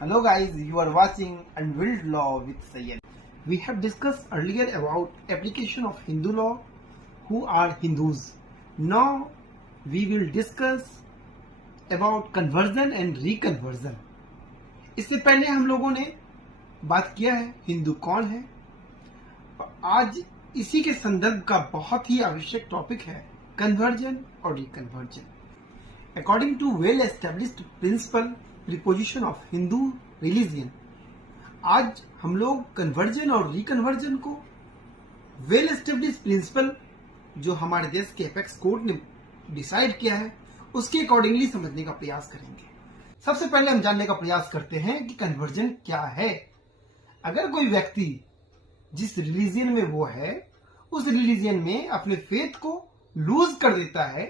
Hello guys, you are watching Unbuilt Law with Sayyid. We have discussed earlier about application of Hindu law who are Hindus. Now we will discuss about conversion and reconversion. इससे पहले हम लोगों ने बात किया है हिंदू कौन है। आज इसी के संदर्भ का बहुत ही आवश्यक टॉपिक है कन्वर्जन और रिकन्वर्जन। According to well established principle preposition of Hindu religion, आज हम लोग कन्वर्जन और रिकन्वर्जन को वेल एस्टेब्लिश प्रिंसिपल जो हमारे देश के एपेक्स कोर्ट ने डिसाइड किया है उसके अकॉर्डिंगली समझने का प्रयास करेंगे। सबसे पहले हम जानने का प्रयास करते हैं कि कन्वर्जन क्या है। अगर कोई व्यक्ति जिस रिलीजियन में वो है उस रिलीजियन में अपने फेथ को लूज कर देता है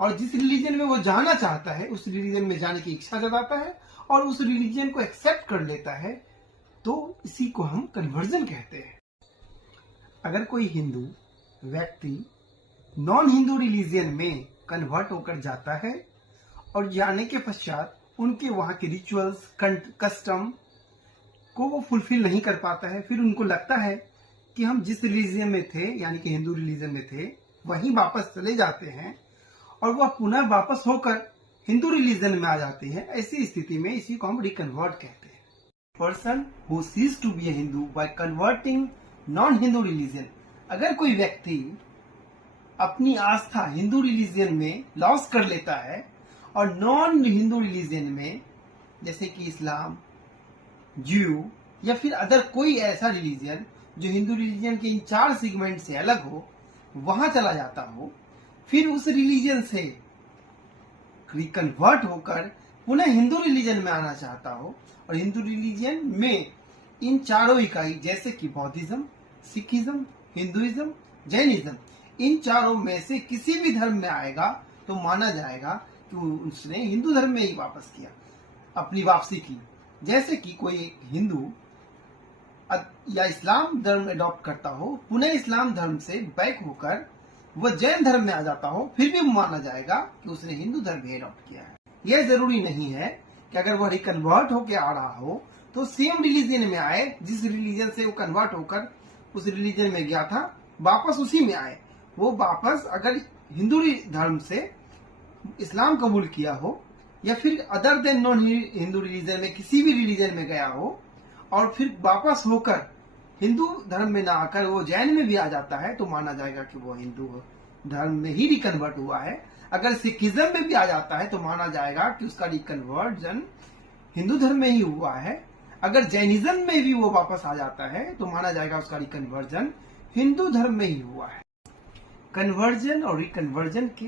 और जिस रिलीजन में वो जाना चाहता है उस रिलीजन में जाने की इच्छा जताता है और उस रिलीजन को एक्सेप्ट कर लेता है, तो इसी को हम कन्वर्जन कहते हैं। अगर कोई हिंदू व्यक्ति नॉन हिंदू रिलीजन में कन्वर्ट होकर जाता है और जाने के पश्चात उनके वहां के रिचुअल्स कस्टम को वो फुलफिल नहीं कर पाता है, फिर उनको लगता है कि हम जिस रिलीजन में थे यानी कि हिंदू रिलीजन में थे वहीं वापस चले जाते हैं और वह पुनः वापस होकर हिंदू रिलीजन में आ जाते हैं। ऐसी स्थिति में इसी को हम रिकन्वर्ट कहते हैं। Person who ceases to be a Hindu by converting non Hindu religion, अगर कोई व्यक्ति अपनी आस्था हिंदू रिलीजन में लॉस कर लेता है और नॉन हिंदू रिलीजन में जैसे कि इस्लाम, ज्यू या फिर अदर कोई ऐसा रिलीजन जो हिंदू रिलीजन के इन 4 सेगमेंट से अलग हो वहां चला जाता हो, फिर उस रिलीजन से रिकन्वर्ट होकर पुनः हिंदू रिलीजन में आना चाहता हो और हिंदू रिलीजन में इन 4 इकाई जैसे कि बौद्धिज्म, सिखिज्म, हिंदुइज्म, जैनिज्म, इन 4 में से किसी भी धर्म में आएगा तो माना जाएगा कि उसने हिंदू धर्म में ही वापस किया, अपनी वापसी की। जैसे कि कोई हिंदू या इस्लाम धर्म एडॉप्ट करता हो, पुनः इस्लाम धर्म से बैक होकर वह जैन धर्म में आ जाता हो, फिर भी माना जाएगा कि उसने हिंदू धर्म ही एडॉप्ट किया है। यह जरूरी नहीं है कि अगर वह रिकन्वर्ट होकर आ रहा हो तो सेम रिलीजन में आए, जिस रिलीजन से वो कन्वर्ट होकर उस रिलीजन में गया था वापस उसी में आए। वो वापस अगर हिंदू धर्म से इस्लाम कबूल किया हो या फिर other than non Hindu religion में किसी भी रिलीजन में गया हो और फिर वापस होकर हिंदू धर्म में ना आकर वो जैन में भी आ जाता है तो माना जाएगा कि वो हिंदू धर्म में ही रिकन्वर्ट हुआ है। अगर सिखिज्म में भी आ जाता है तो माना जाएगा कि उसका रिकन्वर्जन हिंदू धर्म में ही हुआ है। अगर जैनिज्म में भी वो वापस आ जाता है तो माना जाएगा उसका रिकन्वर्जन हिंदू धर्म में ही हुआ है। कन्वर्जन और रिकन्वर्जन के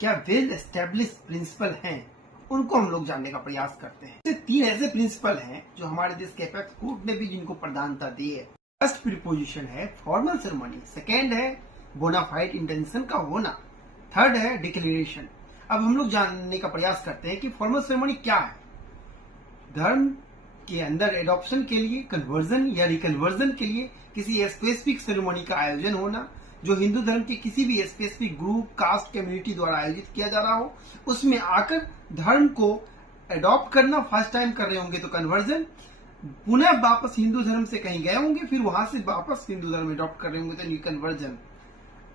क्या वेल एस्टेब्लिश प्रिंसिपल हैं उनको हम लोग जानने का प्रयास करते हैं। 3 ऐसे प्रिंसिपल हैं जो हमारे देश के एपेक्स कोर्ट ने भी जिनको प्रधानता दी है। फर्स्ट प्रीपोजिशन है फॉर्मल सेरेमनी, सेकेंड है बोनाफाइड इंटेंशन का होना, थर्ड है डिक्लेरेशन। अब हम लोग जानने का प्रयास करते हैं कि फॉर्मल सेरेमनी क्या है। धर्म के अंदर एडॉप्शन के लिए, कन्वर्जन या रिकन्वर्जन के लिए किसी स्पेसिफिक सेरेमनी का आयोजन होना जो हिंदू धर्म के किसी भी स्पेसिफिक ग्रुप, कास्ट, कम्युनिटी द्वारा आयोजित किया जा रहा हो, उसमें आकर धर्म को एडॉप्ट करना, फर्स्ट टाइम कर रहे होंगे तो कन्वर्जन, पुनः वापस हिंदू धर्म से कहीं गए होंगे फिर वहां से वापस हिंदू धर्म एडॉप्ट कर रहे होंगे तो रिकन्वर्जन।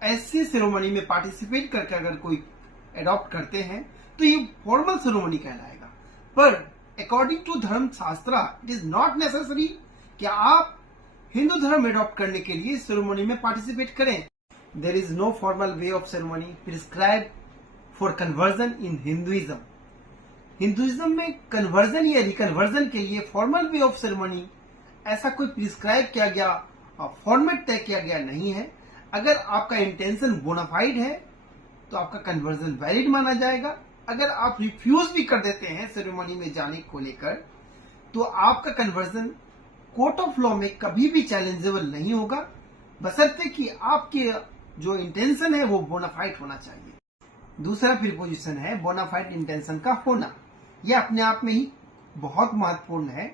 ऐसे सेरेमनी में पार्टिसिपेट करके अगर कोई एडॉप्ट करते हैं तो ये फॉर्मल सेरेमनी कहलाएगा। पर अकॉर्डिंग टू धर्म शास्त्र इट इज नॉट नेसेसरी कि आप हिंदू धर्म एडॉप्ट करने के लिए सेरेमनी में पार्टिसिपेट करें। There is no formal way of ceremony prescribe for conversion in Hinduism. Hinduism में कन्वर्जन या रिकन्वर्जन के लिए फॉर्मल वे ऑफ सेरेमनी ऐसा कोई प्रिस्क्राइब किया गया फॉर्मेट तय किया गया नहीं है। अगर आपका इंटेंशन बोनाफाइड है तो आपका कन्वर्जन वैलिड माना जाएगा। अगर आप रिफ्यूज भी कर देते हैं सेरेमनी में जाने को लेकर तो आपका कन्वर्जन कोर्ट ऑफ लॉ में कभी भी चैलेंजेबल नहीं होगा, बशर्ते कि आपके जो इंटेंशन है वो बोनाफाइड होना चाहिए। दूसरा प्रीपोजिशन है बोनाफाइड इंटेंशन का होना। यह अपने आप में ही बहुत महत्वपूर्ण है।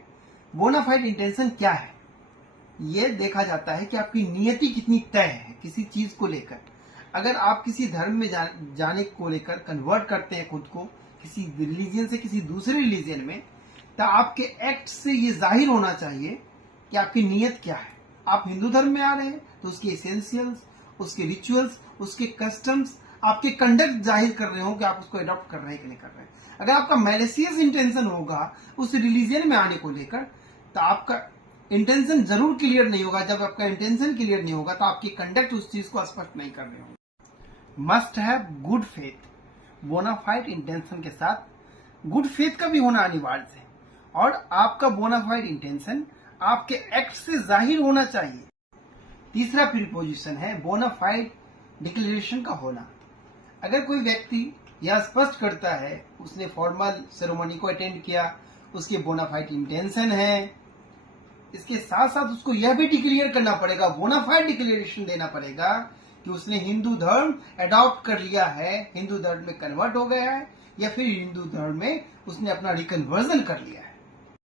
बोनाफाइड इंटेंशन क्या है? ये देखा जाता है कि आपकी नियति कितनी तय है किसी चीज को लेकर। अगर आप किसी धर्म में जाने को लेकर कन्वर्ट करते हैं खुद को किसी रिलीजन से किसी दूसरे रिलीजन में, तो आपके एक्ट से ये जाहिर होना चाहिए कि आपकी नीयत क्या है। आप हिंदू धर्म में आ रहे हैं तो उसके एसेंशियल्स, उसके रिचुअल्स, उसके कस्टम्स, आपके कंडक्ट जाहिर कर रहे हो कि आप उसको अडॉप्ट कर रहे हैं कि नहीं कर रहे हैं। अगर आपका मैलिशियस इंटेंशन होगा उस रिलीजन में आने को लेकर, तो आपका इंटेंशन जरूर क्लियर नहीं होगा। जब आपका इंटेंशन क्लियर नहीं होगा तो आपकी कंडक्ट उस चीज को स्पष्ट नहीं कर रहे होंगे। Must have good faith, bona fide intention के साथ गुड फेथ का भी होना अनिवार्य है, और आपका बोनाफाइड इंटेंशन आपके एक्ट से जाहिर होना चाहिए। तीसरा प्रीपोजिशन है बोनाफाइड डिक्लेरेशन का होना। अगर कोई व्यक्ति यह स्पष्ट करता है उसने फॉर्मल सेरेमनी को अटेंड किया, उसके बोनाफाइड इंटेंशन है, इसके साथ साथ उसको यह भी डिक्लेयर करना पड़ेगा, बोनाफाइड डिक्लेरेशन देना पड़ेगा कि उसने हिंदू धर्म अडॉप्ट कर लिया है, हिंदू धर्म में कन्वर्ट हो गया है, या फिर हिंदू धर्म में उसने अपना रिकन्वर्जन कर लिया है।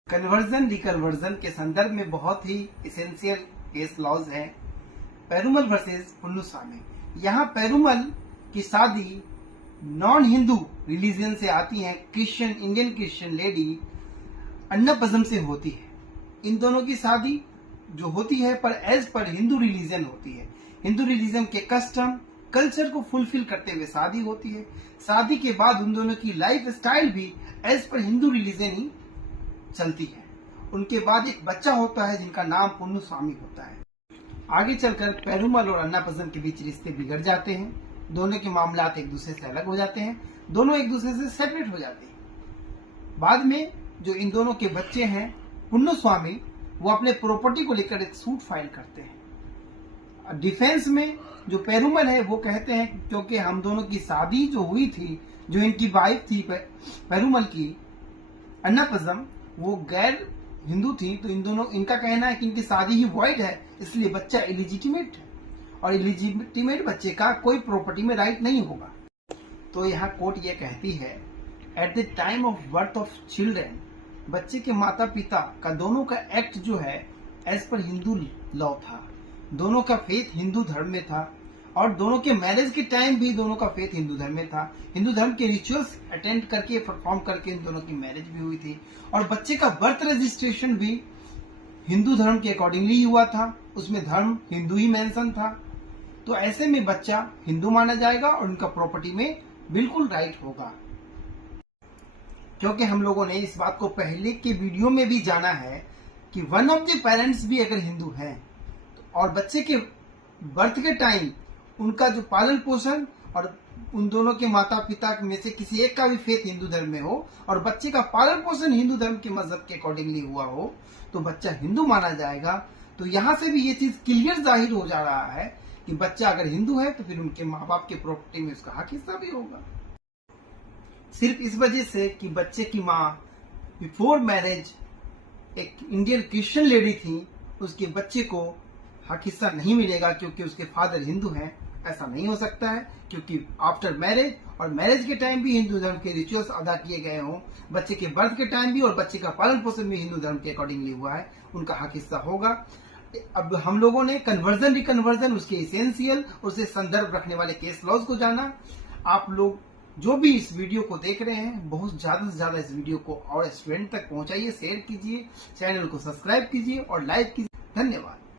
कन्वर्जन रिकन्वर्जन के संदर्भ में बहुत ही इसेंशियल केस लॉज है। पेरुमल वर्सेस पुन्नुस्वामी। यहाँ पेरुमल की शादी नॉन हिंदू रिलीजन से आती है, क्रिश्चियन, इंडियन क्रिश्चियन लेडी अन्नापजम से होती है। इन दोनों की शादी जो होती है पर एज पर हिंदू रिलीजन होती है। हिंदू रिलीजन के कस्टम कल्चर को फुलफिल करते हुए शादी होती है। शादी के बाद उन दोनों की लाइफ स्टाइल भी एज पर हिंदू रिलीजन ही चलती है। उनके बाद एक बच्चा होता है जिनका नाम पुन्नुस्वामी होता है। आगे चलकर पेरुमल और अन्नापजम के बीच रिश्ते बिगड़ जाते हैं। दोनों के मामलात एक दूसरे से अलग हो जाते हैं, दोनों एक दूसरे से सेपरेट हो जाते हैं। बाद में जो इन दोनों के बच्चे हैं पुन्नुस्वामी, वो अपने प्रॉपर्टी को लेकर एक सूट फाइल करते हैं। डिफेंस में जो पेरुमल है वो कहते हैं क्योंकि हम दोनों की शादी जो हुई थी, जो इनकी वाइफ थी पेरुमल की अन्नापजम, वो गैर हिंदू थी, तो इनका कहना है कि इनकी शादी ही वॉइड है, इसलिए बच्चा इलिजिटिमेट है और इलिजिटिमेट बच्चे का कोई प्रॉपर्टी में राइट नहीं होगा। तो यहाँ कोर्ट ये कहती है, at the time of birth of children, बच्चे के माता पिता का दोनों का एक्ट जो है एज पर हिंदू लॉ था, दोनों का फेथ हिंदू धर्म में था, और दोनों के मैरिज के टाइम भी दोनों का फेथ हिंदू धर्म में था। हिंदू धर्म के रिचुअल्स अटेंड करके परफॉर्म करके इन दोनों की मैरिज भी हुई थी, और बच्चे का बर्थ रजिस्ट्रेशन भी हिंदू धर्म के अकॉर्डिंगली हुआ था, उसमें धर्म हिंदू ही मेंशन था। तो ऐसे में बच्चा हिंदू माना जाएगा और उनका प्रॉपर्टी में बिल्कुल राइट होगा। क्योंकि हम लोगों ने इस बात को पहले के वीडियो में भी जाना है कि वन ऑफ द पेरेंट्स भी अगर हिंदू हैं और बच्चे के बर्थ के टाइम उनका जो पालन पोषण और उन दोनों के माता पिता में से किसी एक का भी फेथ हिंदू धर्म में हो और बच्चे का पालन पोषण हिंदू धर्म के मजहब के अकॉर्डिंगली हुआ हो, तो बच्चा हिंदू माना जाएगा। तो यहाँ से भी ये चीज क्लियर जाहिर हो जा रहा है कि बच्चा अगर हिंदू है तो फिर उनके माँ बाप के प्रॉपर्टी में उसका हक हिस्सा भी होगा। सिर्फ इस वजह से कि बच्चे की माँ बिफोर मैरिज एक इंडियन क्रिश्चियन लेडी थी, उसके बच्चे को हक हिस्सा नहीं मिलेगा क्योंकि उसके फादर हिंदू हैं, ऐसा नहीं हो सकता है। क्योंकि आफ्टर मैरिज और मैरिज के टाइम भी हिंदू धर्म के रिचुअल्स अदा किए गए हों, बच्चे के बर्थ के टाइम भी और बच्चे का पालन पोषण भी हिंदू धर्म के अकॉर्डिंगली हुआ है, उनका हक हिस्सा होगा। अब हम लोगों ने कन्वर्जन रिकन्वर्जन, उसके इसेंशियल, उसे संदर्भ रखने वाले केस लॉज को जाना। आप लोग जो भी इस वीडियो को देख रहे हैं, बहुत ज्यादा से ज्यादा इस वीडियो को और स्टूडेंट तक पहुंचाइए, शेयर कीजिए, चैनल को सब्सक्राइब कीजिए और लाइक कीजिए। धन्यवाद।